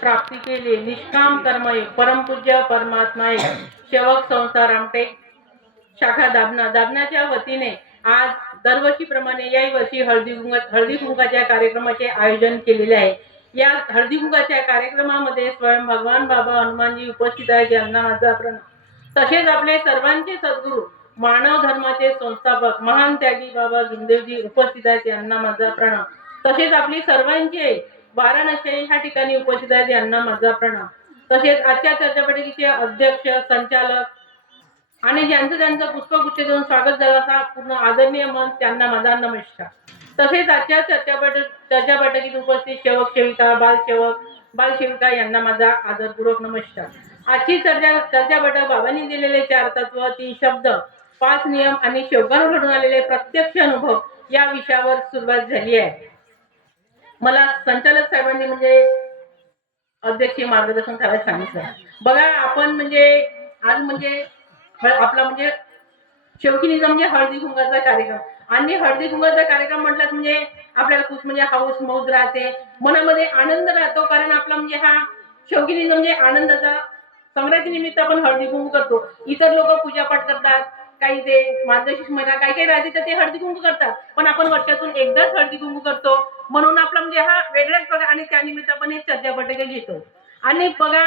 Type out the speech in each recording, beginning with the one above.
प्राप्ती केली. निष्काम कर्मय. परमपूज्य परमात्मा एक सेवक संस्था रामटेक शाखा दाबना दाबनाच्या वतीने आज दरवर्षीप्रमाणे याही वर्षी हळदी कुंका हळदी कुंकाच्या कार्यक्रमाचे आयोजन केलेले आहे. या हळदी कुंकाच्या कार्यक्रमामध्ये स्वयं भगवान बाबा हनुमानजी उपस्थित आहेत. यांना माझा प्रणाम. तसेच आपले सर्वांचे सद्गुरू मानव धर्माचे संस्थापक महान त्यागी बाबा गुंदेवजी उपस्थित आहेत. यांना माझा प्रणाम. तसेच आपली सर्वांचे वाराणसी ह्या ठिकाणी उपस्थित आहेत यांना माझा प्रणाम. तसेच आजच्या चर्चापटीचे अध्यक्ष संचालक आणि ज्यांचं ज्यांचं पुष्पगुच्छ देऊन स्वागत झालं असा पूर्ण आदरणीय मन त्यांना माझा नमस्कार. तसेच आजच्या चर्चापट चर्चा बैठकीत उपस्थित सेवक सेविका बालसेवक बालसेविका यांना माझा आदरपूर्वक नमस्कार. आजची चर्चा चर्चा बैठक बाबांनी दिलेले चार तत्व तीन शब्द पाच नियम आणि शेवकांवर घडून आलेले प्रत्यक्ष अनुभव या विषयावर सुरुवात झाली आहे. मला संचालक साहेबांनी म्हणजे अध्यक्षीय मार्गदर्शन करायला सांगितलं. बघा आपण म्हणजे आज म्हणजे आपला म्हणजे शेवकिनीचा म्हणजे हळदी कुंकाचा कार्यक्रम. आणि हळदी कुंकाचा कार्यक्रम म्हटलात म्हणजे आपल्याला खूप म्हणजे हाऊस मौज राहते. मनामध्ये आनंद राहतो कारण आपला म्हणजे हा शौकीनीचा म्हणजे आनंदाचा संक्रांती निमित्त आपण हळदी कुंकू करतो. इतर लोक पूजापाठ करतात काही ते मार्गशीर्ष महिना काही काही राहते तर ते हळदी कुंकू करतात. पण आपण वर्षातून एकदाच हळदी कुंकू करतो. म्हणून आपला म्हणजे हा वेगळाच प्रकार आणि त्यानिमित्त आपण हे चर्चा बैठक घेतो. आणि बघा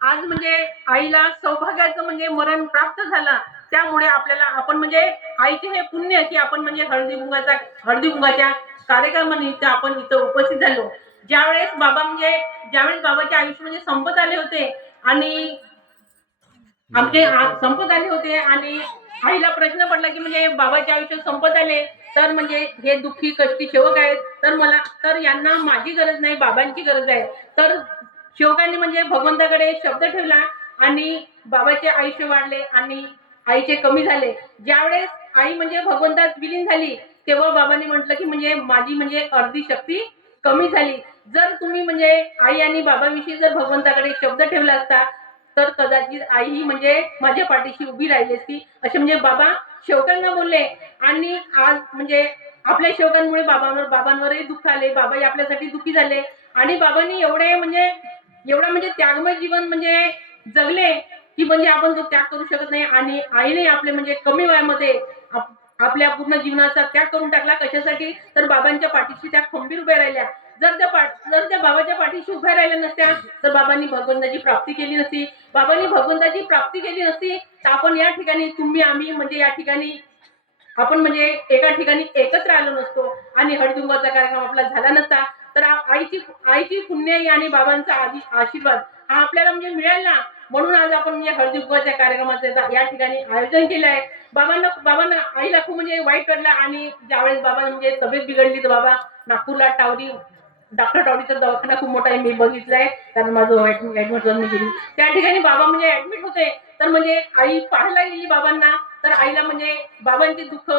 आज म्हणजे आईला सौभाग्याचं म्हणजे मरण प्राप्त झालं त्यामुळे आपल्याला आपण म्हणजे आईचे हे पुण्य की आपण म्हणजे हळदी कुंकाचा हळदी कुंकाच्या कार्यक्रमानिमित्त आपण इथं उपस्थित झालो. ज्यावेळेस बाबा म्हणजे ज्यावेळेस बाबाचे आयुष्य म्हणजे संपत आले होते आणि आमचे संपत आले होते आणि आईला प्रश्न पडला की म्हणजे बाबाचे आयुष्य संपत आले तर म्हणजे हे दुःखी कष्टी सेवक आहेत. तर मला तर यांना माझी गरज नाही बाबांची गरज आहे. तर शेवकांनी म्हणजे भगवंताकडे शब्द ठेवला आणि बाबाचे आयुष्य वाढले आणि आईचे कमी झाले. ज्यावेळेस आई म्हणजे भगवंतात विलीन झाली तेव्हा बाबांनी म्हटलं की म्हणजे माझी म्हणजे अर्धी शक्ती कमी झाली. जर तुम्ही म्हणजे आई आणि बाबाविषयी जर भगवंताकडे शब्द ठेवला असता तर कदाचित आई ही म्हणजे माझ्या पाठीशी उभी राहिली असती. असे म्हणजे बाबा शेवकांना बोलले आणि आज म्हणजे आपल्या शेवकांमुळे बाबांवर बाबांवरही दुःख आले. बाबाही आपल्यासाठी दुःखी झाले. आणि बाबांनी एवढे म्हणजे एवढा म्हणजे त्यागमय जीवन म्हणजे जगले की म्हणजे आपण तो त्याग करू शकत नाही. आणि आईने आपले म्हणजे कमी वयामध्ये आपल्या पूर्ण जीवनाचा त्याग करून टाकला कशासाठी? तर बाबांच्या पाठीशी त्या खंबीर उभ्या राहिल्या. जर त्या जर त्या बाबाच्या पाठीशी उभ्या राहिल्या नसत्या तर बाबांनी भगवंताची प्राप्ती केली नसती. बाबांनी भगवंताची प्राप्ती केली नसती तर आपण या ठिकाणी तुम्ही आम्ही म्हणजे या ठिकाणी आपण म्हणजे एका ठिकाणी एकत्र आलो नसतो आणि हळदुंबाचा कार्यक्रम आपला झाला नसता तर आईची आईची पुण्याई आणि बाबांचा आधी आशीर्वाद हा आपल्याला म्हणजे मिळाला ना? म्हणून आज आपण म्हणजे हळदी कुंकवाच्या कार्यक्रमाचे या ठिकाणी आयोजन केलं आहे बाबांना बाबांना आईला खूप म्हणजे वाईट पडलं आणि ज्यावेळेस बाबा म्हणजे तब्येत बिघडली तर बाबा नागपूरला टावरी डॉक्टर टॉडीचा दवाखाना खूप मोठा आहे मी बघितलाय. कारण माझं ऍडमिट मी गेली. त्या ठिकाणी बाबा म्हणजे ऍडमिट होते. तर म्हणजे आई पाहायला गेली बाबांना. तर आईला म्हणजे बाबांचे दुःख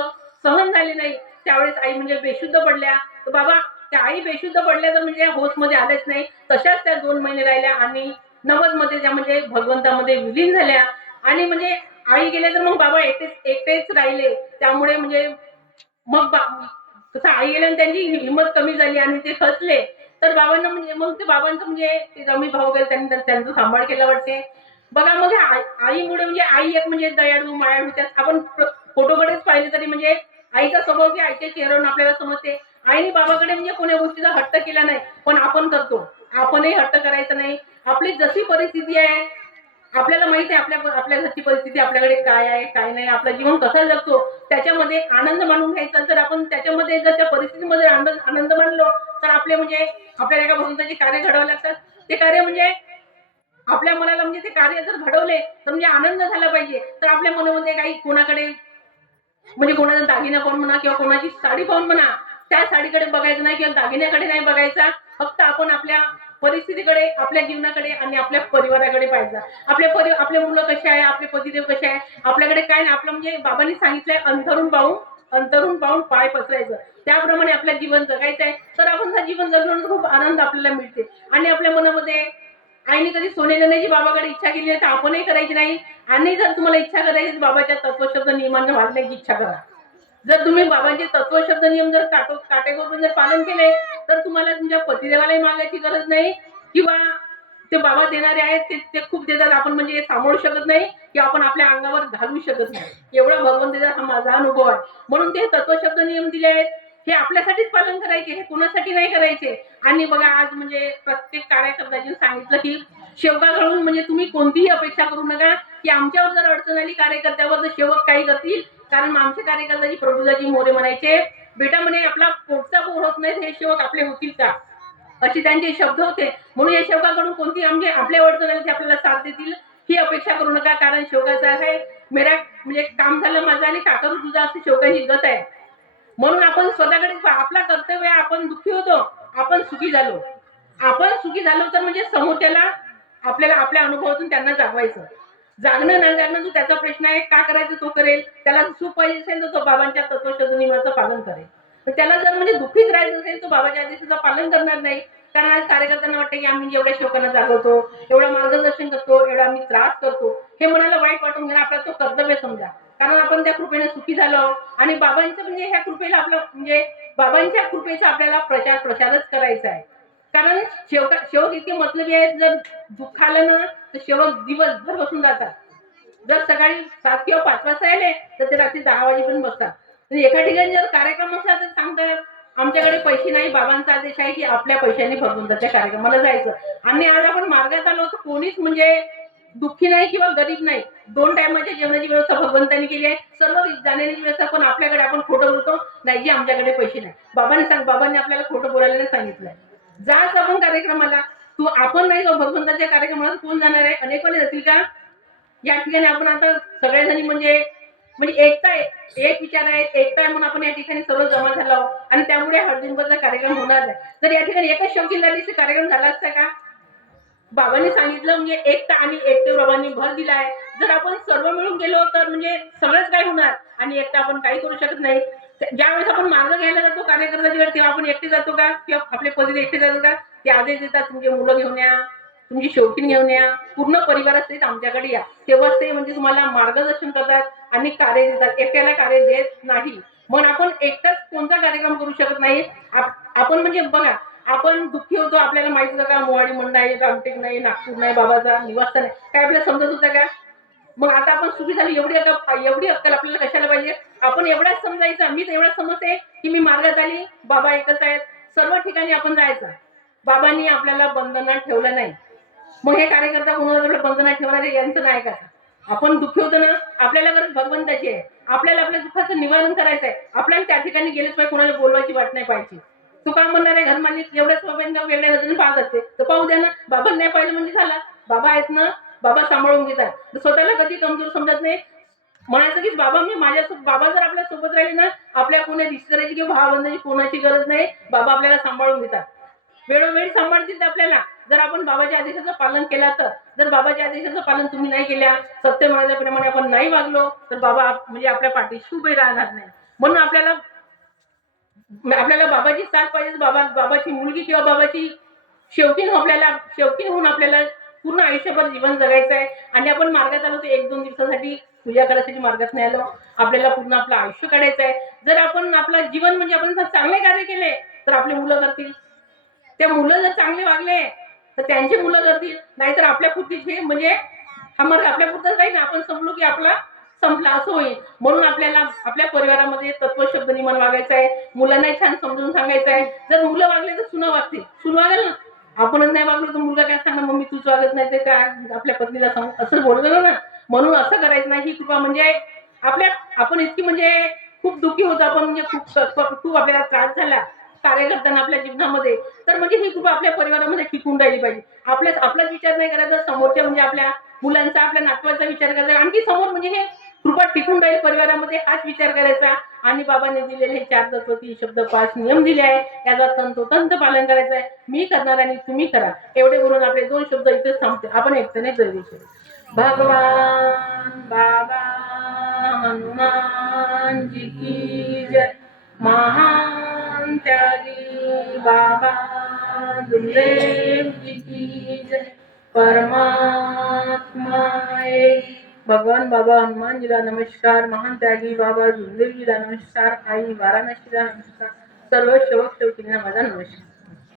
सहन झाले नाही. त्यावेळेस आई म्हणजे बेशुद्ध पडल्या. तर बाबा त्या आई बेशुद्ध पडल्या तर म्हणजे होसमध्ये आल्याच नाही. तशाच त्या दोन महिने राहिल्या आणि नव्वदमध्ये त्या म्हणजे भगवंतामध्ये विलीन झाल्या. आणि म्हणजे आई गेल्या तर मग बाबा एकटेच एकटेच राहिले. त्यामुळे म्हणजे मग बा- तसं आई गेल्या त्यांची हिंमत कमी झाली आणि ते खचले तर बाबांना म्हणजे मग ते बाबांचं म्हणजे ते रमी भाऊ गेले त्यांनी त्यांचा सांभाळ केला वाटते. बघा मग आई आईमुळे म्हणजे आई एक म्हणजे दयाळू मायाळू त्यात आपण फोटोकडेच पाहिले तरी म्हणजे आईचा स्वभाव की आईच्या चेहऱ्यावरून आपल्याला समजते. आईने बाबाकडे म्हणजे कोण्या गोष्टीचा हट्ट केला नाही. पण आपण करतो. आपणही हट्ट करायचं नाही. आपली जशी परिस्थिती आहे आपल्याला माहिती आहे आपल्या आपल्या घरची परिस्थिती आपल्याकडे काय आहे काय नाही आपलं जीवन कसं जगतो त्याच्यामध्ये आनंद मानून घ्यायचा. तर आपण त्याच्यामध्ये जर त्या परिस्थितीमध्ये आनंद आनंद मानलो तर आपले म्हणजे आपल्याला एका भगवंताचे कार्य घडवावे लागतात. ते कार्य म्हणजे आपल्या मनाला म्हणजे ते कार्य जर घडवले तर म्हणजे आनंद झाला पाहिजे. तर आपल्या मनामध्ये काही कोणाकडे म्हणजे कोणाचा दागिना पाहून म्हणा किंवा कोणाची साडी पाहून म्हणा त्या साडीकडे बघायचं नाही किंवा दागिन्याकडे नाही बघायचा. फक्त आपण आपल्या परिस्थितीकडे आपल्या जीवनाकडे आणि आपल्या परिवाराकडे पाहायचा. आपले परि आपले मुलं कसे आहे आपले पतिदेव कसे आहे आपल्याकडे काय नाही. आपलं म्हणजे बाबांनी सांगितलंय अंथरून पाहून अंतरून पाहून पाय पसरायचं. त्याप्रमाणे आपल्या जीवन जगायचं आहे. तर आपण जीवन जगून खूप आनंद आपल्याला मिळते. आणि आपल्या मनामध्ये आईने कधी सोने देण्याची बाबाकडे इच्छा केली नाही तर आपणही करायची नाही. आणि जर तुम्हाला इच्छा करायची तर बाबाच्या तत्वशब्द नियमांना वाढण्याची इच्छा करा. जर तुम्ही बाबांचे तत्व शब्द नियम जर काटो काटेकोरून जर पालन केले तर तुम्हाला तुमच्या पतिदेवालाही मागायची गरज नाही किंवा ते बाबा देणारे आहेत ते ते खूप देतात. आपण म्हणजे सांभाळू शकत नाही की आपण आपल्या अंगावर घालू शकत नाही. एवढा भगवंताचा हा माझा अनुभव आहे. म्हणून ते तत्व शब्द नियम दिले आहेत. हे आपल्यासाठीच पालन करायचे हे कोणासाठी नाही करायचे? आणि बघा आज म्हणजे प्रत्येक कार्यकर्त्याने सांगितलं की सेवकाकडून म्हणजे तुम्ही कोणतीही अपेक्षा करू नका की आमच्यावर जर अडचण आली कार्यकर्त्यावर जर शेवक काही करतील कारण आमचे कार्यकर्त्याची प्रभुजाजी मोरे म्हणायचे बेटा म्हणे आपला पोटचा पोर होत नाही हे शेवक आपले होतील का? असे त्यांचे शब्द होते. म्हणून या शेवकाकडून कोणती आमचे आपल्या अडचण आली ते आपल्याला साथ देतील ही अपेक्षा करू नका कारण शेवकाचं आहे. मेरा म्हणजे काम झालं माझं आणि काकरू तुझा असं शेवकाची गत आहे. म्हणून आपण स्वतःकडे आपला कर्तव्य आपण दुःखी होतो आपण सुखी झालो. आपण सुखी झालो तर म्हणजे समोरच्याला आपल्याला आपल्या अनुभवातून त्यांना जागवायचं. जाणणं नाही जाणणं तो त्याचा प्रश्न आहे का करायचं तो करेल. त्याला सुख पाहिजे असेल तर तो बाबांच्या तत्वशोधनियमाचं पालन करेल. तर त्याला जर म्हणजे दुःखीत राहायचं असेल तर बाबाच्या आदेशाचं पालन करणार नाही. कारण आज कार्यकर्त्यांना वाटतं की आम्ही एवढ्या शोकांना जागवतो एवढं मार्गदर्शन करतो एवढा आम्ही त्रास करतो. हे मनाला वाईट वाटून घेणं आपला तो कर्तव्य समजा. कारण आपण त्या कृपेने सुखी झालो आणि बाबांचं म्हणजे ह्या कृपेला आपलं म्हणजे बाबांच्या कृपेचा आपल्याला प्रचार प्रसारच करायचा आहे. कारण शेवका शेवक इतके मतलबी आहेत जर दुःख आलं ना तर शेवक दिवसभर बसून जातात जर सकाळी सात किंवा पाच वाजता आले तर ते रात्री दहा वाजेपर्यंत बसतात. म्हणजे एका ठिकाणी जर कार्यक्रम असला तर सांगतात आमच्याकडे पैसे नाही बाबांचा आदेश आहे की आपल्या पैशाने भगवंताच्या कार्यक्रमाला जायचं. आणि आज आपण मार्गात आलो तर कोणीच म्हणजे दुःखी नाही किंवा गरीब नाही. दोन टायमाच्या जेवणाची व्यवस्था भगवंतांनी केली आहे. सर्व जाण्याची व्यवस्था पण आपल्याकडे आपण खोटं बोलतो नाही जी आमच्याकडे पैसे नाही. बाबांनी सांग बाबांनी आपल्याला खोटं बोलायला सांगितलंय. जा आपण कार्यक्रमाला. तू आपण नाही भगवंताच्या कार्यक्रमाला कोण जाणार आहे? अनेक कोणी जातील का? या ठिकाणी आपण आता सगळ्याजणी म्हणजे म्हणजे एकता आहे. एक विचार आहे एकता आहे म्हणून आपण या ठिकाणी सर्व जमा झालो आणि त्यामुळे हळदींबरचा कार्यक्रम होणार नाही. तर या ठिकाणी एकच शौकीन कार्यक्रम झाला असता का? बाबांनी सांगितलं म्हणजे एकता आणि एकते बाबांनी भर दिला आहे. जर आपण सर्व मिळून गेलो तर म्हणजे सगळंच काय होणार? आणि एकटा आपण काही करू शकत नाही. ज्यावेळेस आपण मार्ग घ्यायला जातो कार्यकर्त्याची तेव्हा आपण एकटे जातो का? किंवा आपले पती एकटे जातो का? ते आदेश देतात तुमचे मुलं घेऊन या तुमची शेवटी घेऊन या पूर्ण परिवार आमच्याकडे या. तेव्हाच ते म्हणजे तुम्हाला मार्गदर्शन करतात आणि कार्य देतात. एकट्याला कार्य देत नाही. मग आपण एकटाच कोणता कार्यक्रम करू शकत नाही? आपण म्हणजे बघा आपण दुःखी होतो आपल्याला माहीत होतं का मोहाडी मंडळ आहे रामटेक नाही नागपूर नाही बाबाचा निवासस्थान आहे. काय आपल्याला समजत होतं का? मग आता आपण सुखी झाली एवढी अक्कल एवढी अक्कल आपल्याला कशाला पाहिजे? आपण एवढाच समजायचा. मी तर एवढाच समजते की मी मार्गात आली बाबा एकच आहेत. सर्व ठिकाणी आपण जायचं. बाबांनी आपल्याला बंधनात ठेवलं नाही. मग हे कार्यकर्ता कोणाला आपल्या बंधनात ठेवणार यांचं नाही का? आपण दुःखी होतो ना? आपल्याला गरज भगवंताची आहे. आपल्याला आपल्या दुःखाचं निवारण करायचं आहे. आपल्याला त्या ठिकाणी गेलेच पाहिजे कोणाला बोलवायची वाट नाही पाहिजे तू काय म्हणणार आहे घर मालिक एवढ्याच बाबांना वेगळ्या नजरेने पाहत असते तर पाहू द्या ना बाबा नाही पाहिलं म्हणजे झाला. बाबा आहेत ना बाबा सांभाळून घेतात. स्वतःला कधी कमजोर समजत नाही. म्हणायचं की बाबा मी माझ्या बाबा जर आपल्यासोबत राहिले ना आपल्या कोणी रिश्तेदाराची किंवा भावबंधाची कोणाची गरज नाही. बाबा आपल्याला सांभाळून घेतात. वेळोवेळी सांभाळतील आपल्याला. जर आपण बाबाच्या आदेशाचं पालन केलं तर जर बाबाच्या आदेशाचं पालन तुम्ही नाही केल्या सत्य म्हणाल्याप्रमाणे आपण नाही वागलो तर बाबा म्हणजे आपल्या पाठीशी उभे राहणार नाही. म्हणून आपल्याला आपल्याला बाबाची साथ पाहिजे. बाबा बाबाची मुलगी किंवा बाबाची शेवटी आपल्याला शेवटी होऊन आपल्याला पूर्ण आयुष्यभर जीवन जगायचं आहे आणि आपण मार्गात आलो तर एक दोन दिवसासाठी पूजा करायसाठी मार्गात नाही आलो. आपल्याला पूर्ण आपलं आयुष्य काढायचं आहे जर आपण आपलं जीवन म्हणजे आपण जर चांगले कार्य केले तर आपली मुलं करतील. ते मुलं जर चांगले वागले तर त्यांची मुलं करतील. नाहीतर आपल्या पुरतीचे म्हणजे हा मार्ग आपल्या पुरताच राहील ना आपण समजलो की आपला संपला असं होईल. म्हणून आपल्याला आपल्या परिवारामध्ये तत्व शब्द निमान वागायचं आहे मुलांना छान समजून सांगायचं आहे जर मुलं वागले तर सुना वागतील. सुन वागेल ना? आपणच नाही वागलो तर मुलगा काय सांगा मम्मी तू वागत नाही ते काय आपल्या पत्नीला सांग असं बोलतो ना. म्हणून असं करायचं नाही. ही कृपा म्हणजे आपल्या आपण इतकी म्हणजे खूप दुःखी होतो. आपण म्हणजे खूप खूप आपल्याला त्रास झाला. कार्य करताना आपल्या जीवनामध्ये. तर म्हणजे ही कृपा आपल्या परिवारामध्ये टिकून राहिली पाहिजे. आपल्याच आपलाच विचार नाही करायचा. समोरच्या म्हणजे आपल्या मुलांचा आपल्या नातवाचा विचार करायचा. आणखी समोर म्हणजे हे कृपा टिकून राहील परिवारामध्ये हाच विचार करायचा. आणि बाबांनी दिलेले चार तत्व तीन शब्द पाच नियम दिले आहे याचा तंतोतंत पालन करायचं आहे. मी करणार आणि तुम्ही करा. एवढे बोलून आपले दोन शब्द इथेच थांबते. आपण एकट्याने गरजेचे भगवान बाबा हनुमान जी की जय. महान त्यागी बाबा गुरुदेव जी की जय. परमात्मा भगवान बाबा हनुमानजीला नमस्कार महान त्यागी बाबा गुरुदेवजीला नमस्कार आई वाराणसीला नमस्कार सर्व शेवक शेवटींना माझा नमस्कार.